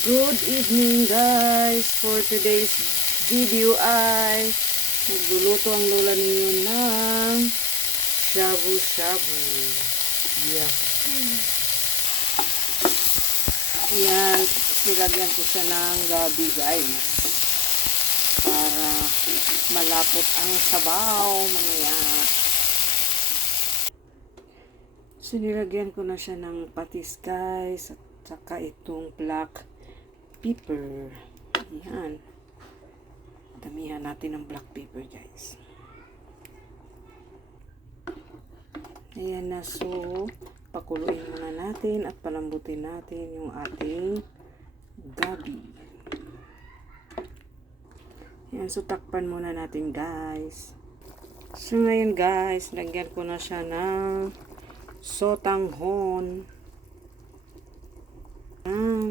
Good evening guys. For today's video ay magluluto ang lola ninyo ng shabu-shabu. Yeah. Yan, nilagyan ko siya ng gabi guys. Para malapot ang sabaw mamaya. So nilagyan ko na siya ng patis guys. At saka itong black pepper. Ayan. Damihan natin ng black pepper guys. Ayan na, so pakuluin muna natin at palambutin natin yung ating gabi. Ayan, so takpan muna natin guys. So ngayon guys, lagyan ko na siya ng sotanghon.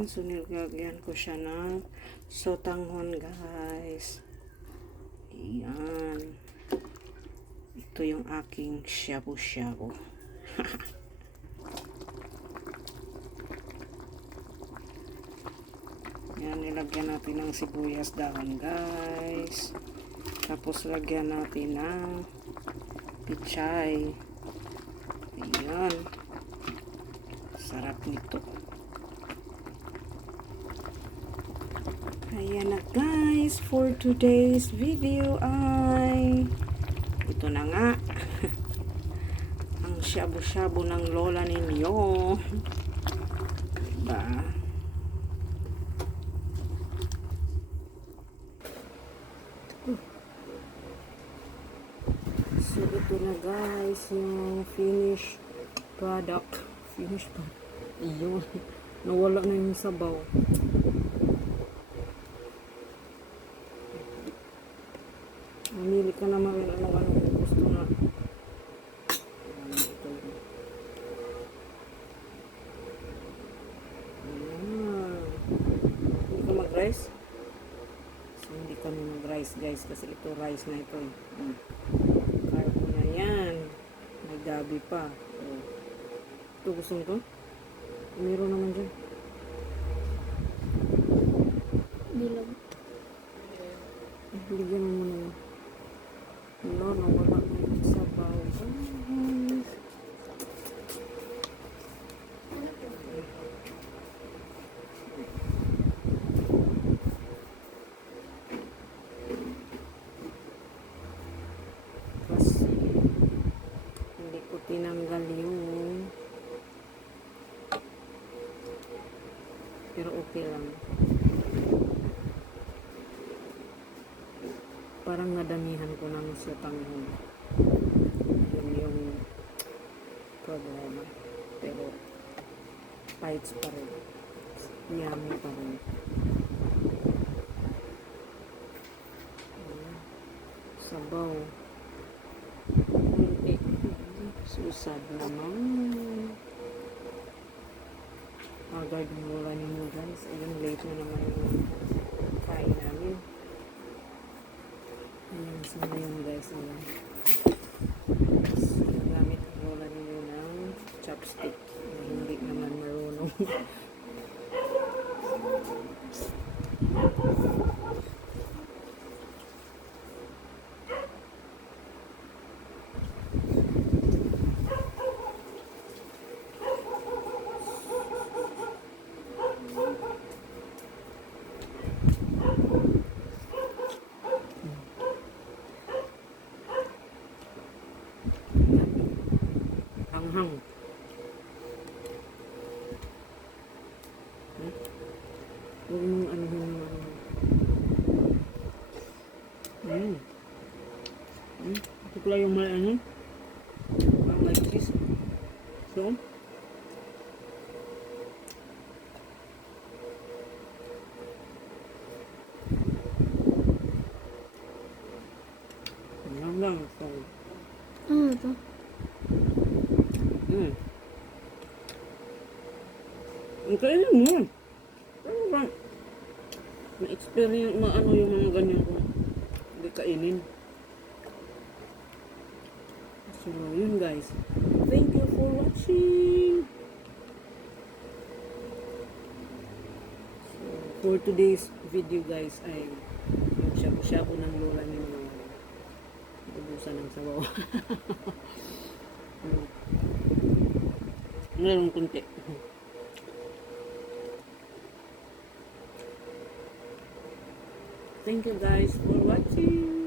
So nilagyan ko siya ng sotanghon guys. Ayan. Ito yung aking shabu-shabu. Yan, nilagyan natin ng sibuyas dahon guys. Tapos lagyan natin ng pichay. Ayan. Sarap nito. Ayan na guys, for today's video ay ito na nga ang shabu-shabu ng lola ninyo, diba? So ito na guys yung finished product. Iyon, nawala na yung sabaw. Mamili ka naman ng ano gusto na. Hindi ka mag-rice? So, hindi kami mag-rice guys kasi ito rice na ito. Carbo na yan. May gabi pa. Ito gusto mo ito? Meron naman dyan. Bilog. Bigyan mo muna yun. Wala, nawala na yung sabaw. Kasi hindi ko tinanggal yung pero okay lang. Parang nadamihan ko ng sotanghon. Yun yung problema. Pero bites pa rin. Yummy pa rin. Sabaw. Hindi. Susad naman. Agad mula ninyo guys. Ayun, late na naman yung kain namin. Ayan, so ngayon guys, ayan. So, gamit ang lola ninyo ng chopstick. Hindi naman marunong. Hanghang. Huwag mong anuhin yung ano. Ito pala yung may ano. Ang like this. So, yan lang. So, Ano ito? ang kainin mo. Ano ba? Ma-experience, maano yung mga ganyan ko. Hindi kainin. So, yun guys. Thank you for watching. So, For today's video guys ay yung shabu-shabu ng lola niyo. Ubusan ng sabaw. Meron kunti. Thank you guys for watching.